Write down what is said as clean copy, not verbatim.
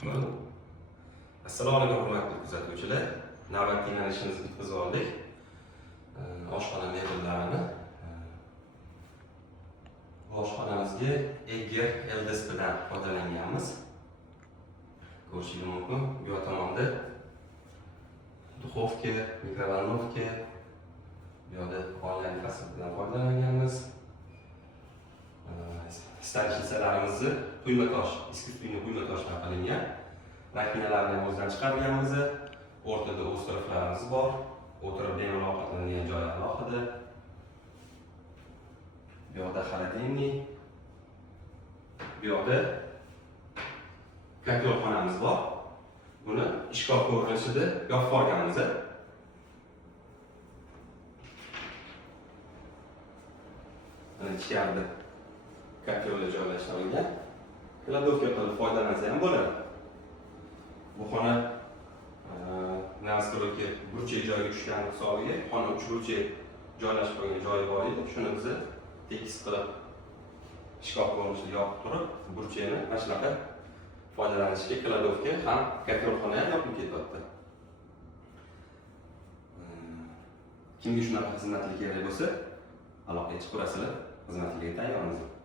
chiqdim. Assalomu alaykum hurmatli kuzatuvchilar. Navbatdagi ishimizni bitkazib oldik. Oshxona mebellarini bu oshxonamizga Egger LDSPdan foydalanganmiz. Ko'rishingiz mumkin. Bu tomonda duxovka, mikrovolnovka, bu yerda onlayn fasldan foydalanganmiz. Stansiyalarimizni quyma tosh, искусственный quyma toshdan qilingan. Rakinalarni ham o'zdan chiqarganmiz. O'rtada o'z taraflarimiz bor. O'tirib bemalol ovqatlanadigan joy alohida. Bu yerda xolodilnik. Bu yerda kotelxonamiz bor. Buni ishkop ko'rinishida yopib olganmiz. Mana ichkarida kotellar joylashtirilgan. Kladovka qilib foydalansa ham bo'ladi. Bu xona nastroyga burchak joyiga tushgan hisobiga xona 3 burchak joylashib qo'ygan joyi bor edi. Shuni biz tekis qilib ishkop ko'rinishida yopib turib, burchakni mana shunaqa foydalanishga kladovka ham kotelxona ham yopib ketyapti. Kimga shunaqa xizmatli kerak bo'lsa, aloqaga chiqib ko'rasizlar. Xizmatga tayyormiz.